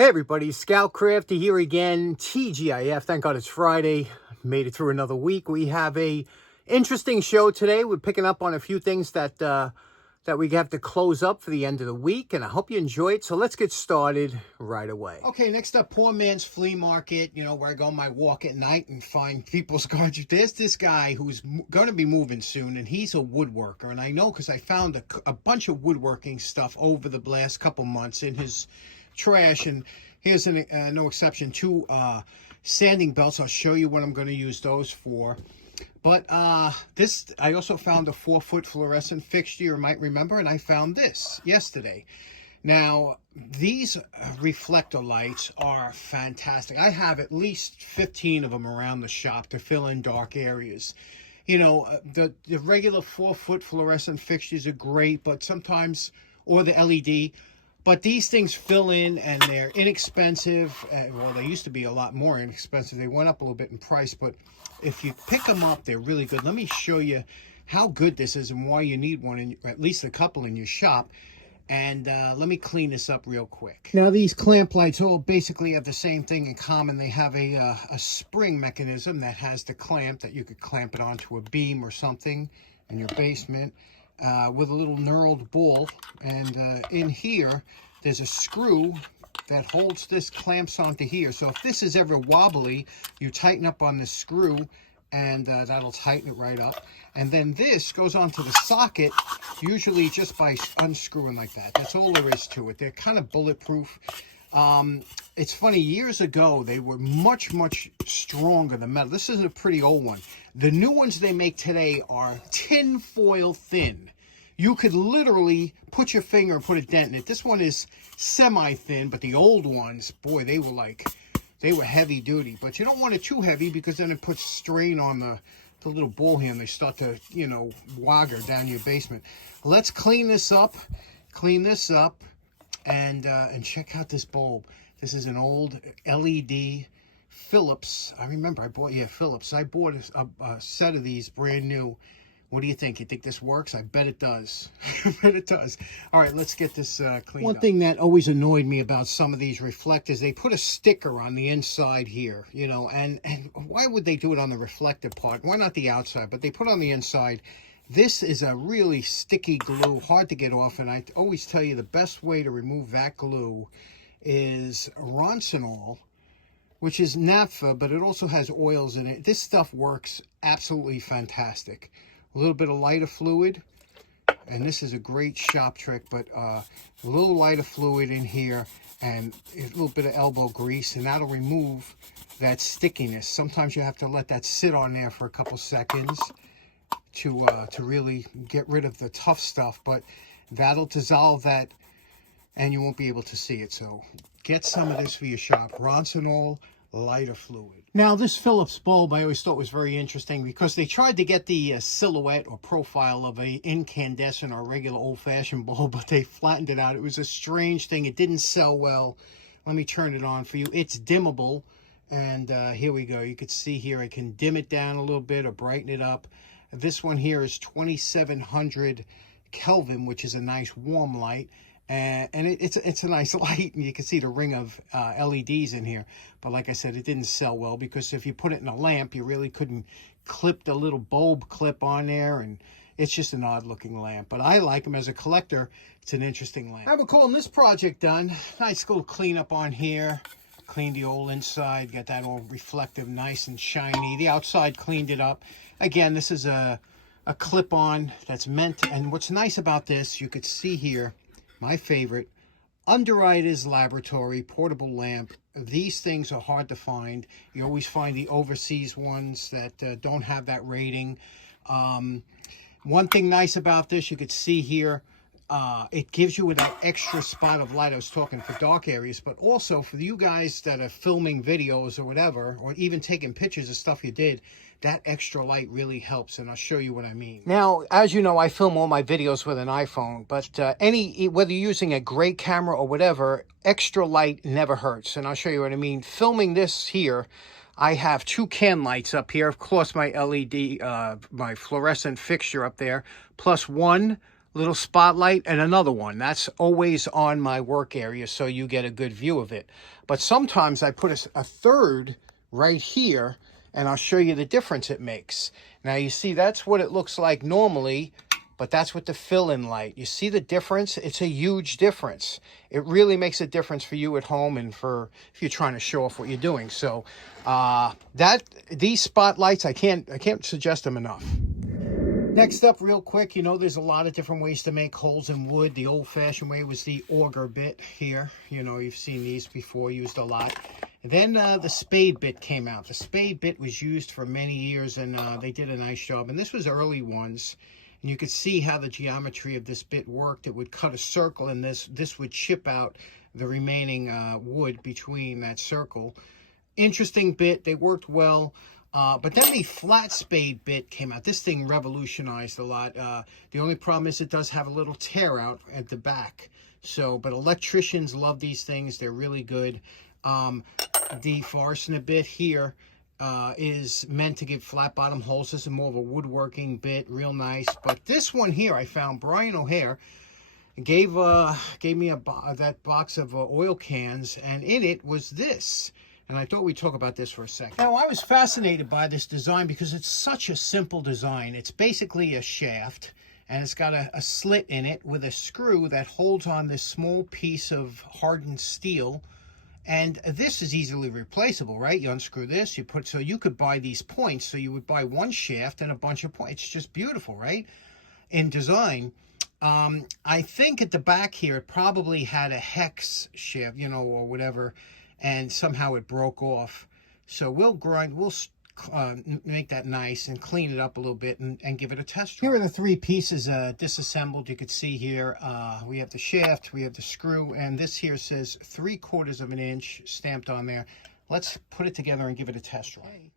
Hey everybody, Scout Crafty here again, TGIF. Thank God it's Friday. Made it through another week. We have a interesting show today. We're picking up on a few things that we have to close up for the end of the week, and I hope you enjoy it. So let's get started right away. Okay, next up, Poor Man's Flea Market, you know, where I go on my walk at night and find people's garbage. There's this guy who's going to be moving soon, and he's a woodworker. And I know because I found a bunch of woodworking stuff over the last couple months in his trash, and here's no exception, two sanding belts. I'll show you what I'm going to use those for. But this, I also found a 4-foot fluorescent fixture, you might remember, and I found this yesterday. Now, these reflector lights are fantastic. I have at least 15 of them around the shop to fill in dark areas. You know, the regular 4-foot fluorescent fixtures are great, but sometimes, or the LED, but these things fill in and they're inexpensive. Well, they used to be a lot more inexpensive. They went up a little bit in price, but if you pick them up, they're really good. Let me show you how good this is and why you need one, at least a couple in your shop. And let me clean this up real quick. Now, these clamp lights all basically have the same thing in common. They have a spring mechanism that has the clamp that you could clamp it onto a beam or something in your basement. With a little knurled ball, and in here there's a screw that holds this, clamps onto here. So if this is ever wobbly, you tighten up on the screw and that'll tighten it right up. And then this goes onto the socket, usually just by unscrewing like that. That's all there is to it. They're kind of bulletproof. It's funny, years ago they were much stronger than metal. This is a pretty old one. The new ones they make today are tin foil thin. You could literally put your finger and put a dent in it. This one is semi-thin, but the old ones, boy, they were heavy duty. But you don't want it too heavy because then it puts strain on the little ball hand. They start to, you know, wagger down your basement. Let's clean this up, and check out this bulb. This is an old LED Philips. I remember I bought, Philips. I bought a set of these brand new. What do you think? You think this works? I bet it does. I bet it does. All right, let's get this cleaned up. One thing that always annoyed me about some of these reflectors, they put a sticker on the inside here, you know, and why would they do it on the reflective part? Why not the outside? But they put on the inside. This is a really sticky glue, hard to get off, and I always tell you the best way to remove that glue is Roncinol, which is naphtha, but it also has oils in it. This stuff works absolutely fantastic. A little bit of lighter fluid, and this is a great shop trick, but a little lighter fluid in here and a little bit of elbow grease, and that'll remove that stickiness. Sometimes you have to let that sit on there for a couple seconds to really get rid of the tough stuff, but that'll dissolve that and you won't be able to see it. So get some of this for your shop. Roncinol lighter fluid. Now, this Philips bulb I always thought was very interesting because they tried to get the silhouette or profile of a incandescent or regular old-fashioned bulb, but they flattened it out. It was a strange thing. It didn't sell well. Let me turn it on for you. It's dimmable, and here we go. You can see here I can dim it down a little bit or brighten it up. This one here is 2700 Kelvin, which is a nice warm light. And it's a nice light, and you can see the ring of LEDs in here. But like I said, it didn't sell well because if you put it in a lamp, you really couldn't clip the little bulb clip on there, and it's just an odd-looking lamp. But I like them as a collector. It's an interesting lamp. I have calling this project done. Nice little cleanup on here. Cleaned the old inside, got that all reflective, nice and shiny. The outside cleaned it up. Again, this is a clip-on that's meant to, and what's nice about this, you could see here, my favorite, Underwriter's Laboratory portable lamp. These things are hard to find. You always find the overseas ones that don't have that rating. One thing nice about this, you could see here, it gives you that extra spot of light. I was talking for dark areas, but also for you guys that are filming videos or whatever, or even taking pictures of stuff you did, that extra light really helps, and I'll show you what I mean. Now, as you know, I film all my videos with an iPhone, but whether you're using a great camera or whatever, extra light never hurts, and I'll show you what I mean. Filming this here, I have two can lights up here, of course my LED, my fluorescent fixture up there, plus one little spotlight, and another one. That's always on my work area, so you get a good view of it. But sometimes I put a third right here, and I'll show you the difference it makes. Now you see that's what it looks like normally, but that's with the fill-in light. You see the difference? It's a huge difference. It really makes a difference for you at home and for if you're trying to show off what you're doing. So these spotlights, I can't suggest them enough. Next up, real quick, you know, there's a lot of different ways to make holes in wood. The old-fashioned way was the auger bit here. You know, you've seen these before, used a lot. Then the Spade bit came out. The Spade bit was used for many years, and they did a nice job. And this was early ones. And you could see how the geometry of this bit worked. It would cut a circle, and this would chip out the remaining wood between that circle. Interesting bit. They worked well. But then the flat Spade bit came out. This thing revolutionized a lot. The only problem is it does have a little tear out at the back. So, but electricians love these things. They're really good. The Varsna bit here is meant to give flat bottom holes. This is more of a woodworking bit, real nice. But this one here, I found Brian O'Hare gave me that box of oil cans, and in it was this. And I thought we'd talk about this for a second. Now, I was fascinated by this design because it's such a simple design. It's basically a shaft, and it's got a slit in it with a screw that holds on this small piece of hardened steel. And this is easily replaceable, right? You unscrew this, so you could buy these points. So you would buy one shaft and a bunch of points. It's just beautiful, right? In design. I think at the back here, it probably had a hex shaft, you know, or whatever, and somehow it broke off. So we'll make that nice and clean it up a little bit and give it a test drive. Here are the three pieces disassembled. You could see here, we have the shaft, we have the screw, and this here says 3/4 of an inch stamped on there. Let's put it together and give it a test drive.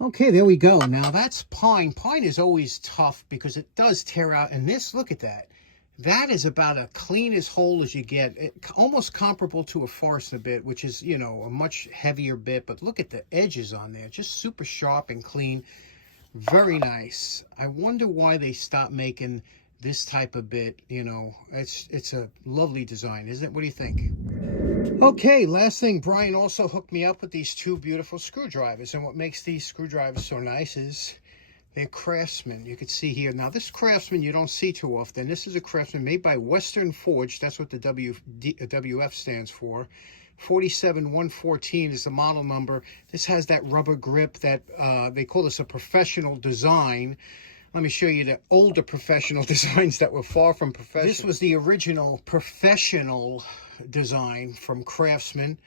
Okay, there we go. Now that's pine. Pine is always tough because it does tear out. And this, look at that. That is about as clean as hole as you get. Almost comparable to a Varsna bit, which is, you know, a much heavier bit. But look at the edges on there. Just super sharp and clean. Very nice. I wonder why they stopped making this type of bit. You know, it's a lovely design, isn't it? What do you think? Okay, last thing, Brian also hooked me up with these two beautiful screwdrivers, and what makes these screwdrivers so nice is they're Craftsman. You can see here, now this Craftsman you don't see too often. This is a Craftsman made by Western Forge. That's what the WF stands for. 47114 is the model number. This has that rubber grip that they call this a professional design. Let me show you the older professional designs that were far from professional. This was the original professional design from Craftsman,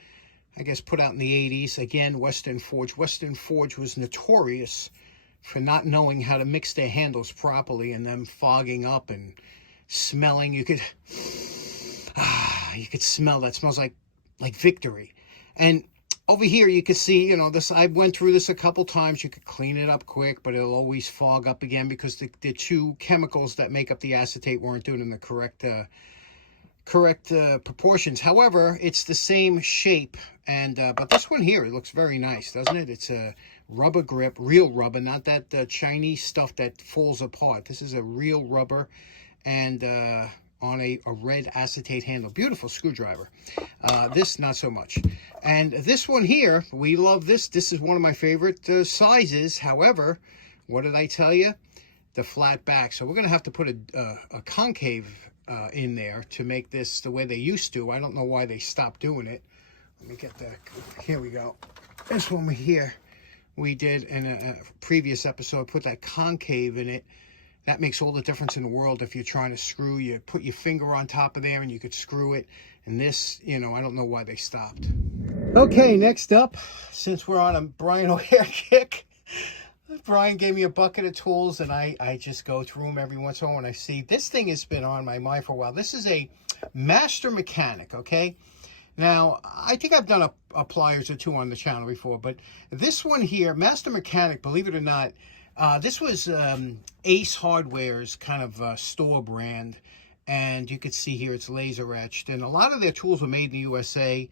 I guess put out in the 80s. Again, Western Forge. Western Forge was notorious for not knowing how to mix their handles properly and them fogging up and smelling. You could smell that. It smells like victory. And over here, you can see, you know, this. I went through this a couple times. You could clean it up quick, but it'll always fog up again because the two chemicals that make up the acetate weren't doing in the correct proportions. However, it's the same shape, and but this one here, it looks very nice, doesn't it? It's a rubber grip, real rubber, not that Chinese stuff that falls apart. This is a real rubber, and on a red acetate handle. Beautiful screwdriver. This, not so much. And this one here, we love this. This is one of my favorite sizes. However, what did I tell you? The flat back. So we're going to have to put a concave in there to make this the way they used to. I don't know why they stopped doing it. Let me get that. Here we go. This one here, we did in a previous episode, put that concave in it. That makes all the difference in the world if you're trying to screw. You put your finger on top of there and you could screw it. And this, you know, I don't know why they stopped. Okay, next up, since we're on a Brian O'Hare kick, Brian gave me a bucket of tools, and I just go through them every once in a while when I see. This thing has been on my mind for a while. This is a Master Mechanic, okay? Now, I think I've done a pliers or two on the channel before, but this one here, Master Mechanic, believe it or not, this was Ace Hardware's kind of store brand, and you could see here it's laser etched, and a lot of their tools were made in the USA,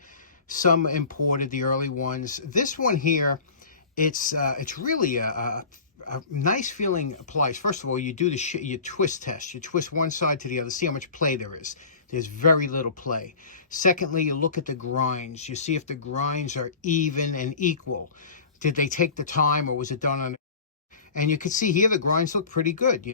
some imported, the early ones. This one here, it's really a nice feeling pliers. First of all, you do you twist test. You twist one side to the other, see how much play there is. There's very little play. Secondly, you look at the grinds. You see if the grinds are even and equal. Did they take the time, or was it done on? And you can see here the grinds look pretty good.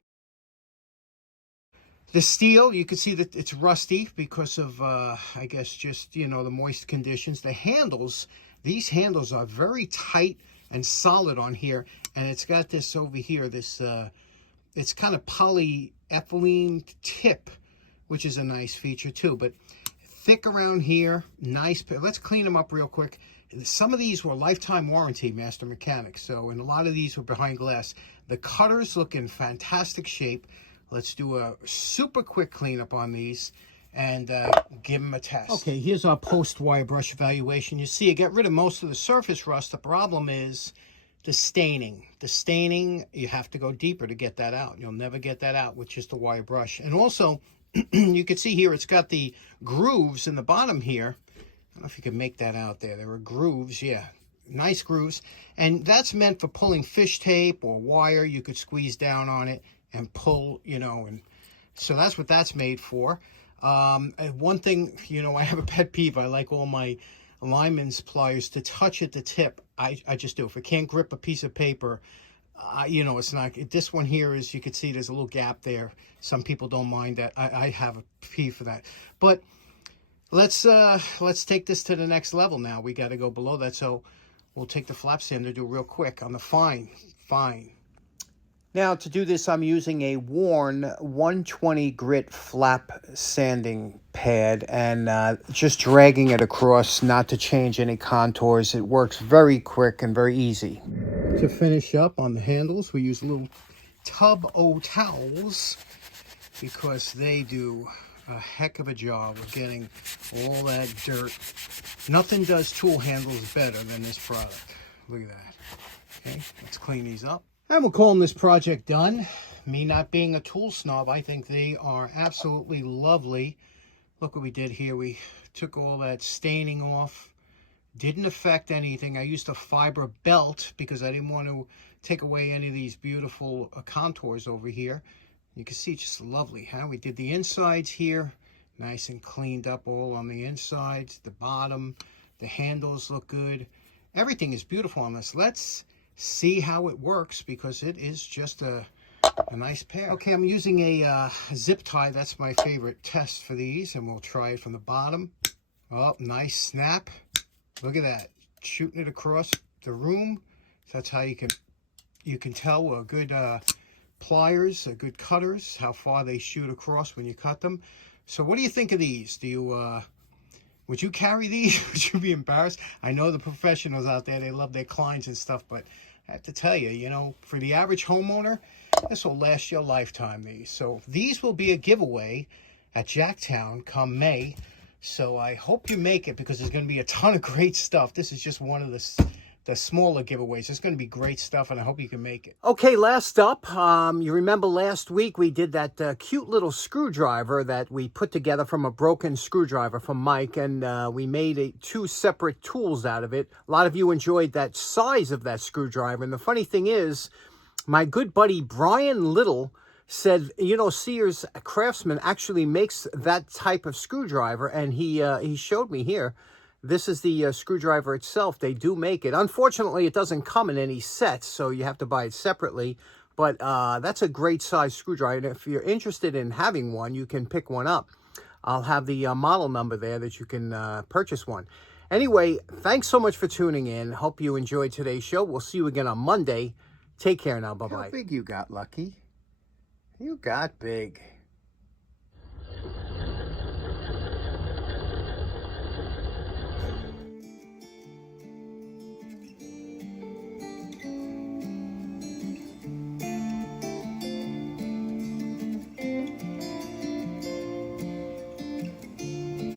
The steel, you can see that it's rusty because of, I guess, just, you know, the moist conditions. The handles, these handles are very tight and solid on here. And it's got this over here, this, it's kind of polyethylene tip, which is a nice feature too. But thick around here, nice. Let's clean them up real quick. Some of these were lifetime warranty, Master Mechanics. So, and a lot of these were behind glass. The cutters look in fantastic shape. Let's do a super quick cleanup on these and give them a test. Okay, here's our post-wire brush evaluation. You see, I get rid of most of the surface rust. The problem is the staining. The staining, you have to go deeper to get that out. You'll never get that out with just a wire brush. And also, you can see here, it's got the grooves in the bottom here. I don't know if you can make that out there. There are grooves, yeah. Nice grooves. And that's meant for pulling fish tape or wire. You could squeeze down on it and pull, you know, and so that's what that's made for. And one thing, you know, I have a pet peeve. I like all my lineman's pliers to touch at the tip. I just do. If I can't grip a piece of paper, you know, it's not. This one here is, you can see there's a little gap there. Some people don't mind that. I have a peeve for that. But let's take this to the next level now. We got to go below that. So we'll take the flap sander, do real quick on the fine. Now, to do this, I'm using a worn 120 grit flap sanding pad and just dragging it across, not to change any contours. It works very quick and very easy. To finish up on the handles, we use little tub-o towels because they do a heck of a job of getting all that dirt. Nothing does tool handles better than this product. Look at that. Okay, let's clean these up. And we're calling this project done. Me not being a tool snob, I think they are absolutely lovely. Look what we did here. We took all that staining off. Didn't affect anything. I used a fiber belt because I didn't want to take away any of these beautiful contours over here. You can see it's just lovely, huh? We did the insides here. Nice and cleaned up all on the insides. The bottom, the handles look good. Everything is beautiful on this. Let's see how it works because it is just a nice pair. Okay, I'm using a zip tie. That's my favorite test for these, and we'll try it from the bottom. Oh, nice snap. Look at that, shooting it across the room. So that's how you can tell good pliers, good cutters, how far they shoot across when you cut them. So what do you think of these? Do you would you carry these? Would you be embarrassed? I know the professionals out there, they love their clients and stuff, but I have to tell you, you know, for the average homeowner, this will last your lifetime, these. So these will be a giveaway at Jacktown come May. So I hope you make it because there's going to be a ton of great stuff. This is just one of the smaller giveaways. It's going to be great stuff, and I hope you can make it. Okay, last up, you remember last week we did that cute little screwdriver that we put together from a broken screwdriver from Mike, and we made two separate tools out of it. A lot of you enjoyed that size of that screwdriver, and the funny thing is, my good buddy Brian Little said, you know, Sears Craftsman actually makes that type of screwdriver, and he showed me here. This is the screwdriver itself. They do make it. Unfortunately, it doesn't come in any sets, so you have to buy it separately. But that's a great size screwdriver. And if you're interested in having one, you can pick one up. I'll have the model number there that you can purchase one. Anyway, thanks so much for tuning in. Hope you enjoyed today's show. We'll see you again on Monday. Take care now. Bye-bye. How big you got, Lucky? You got big.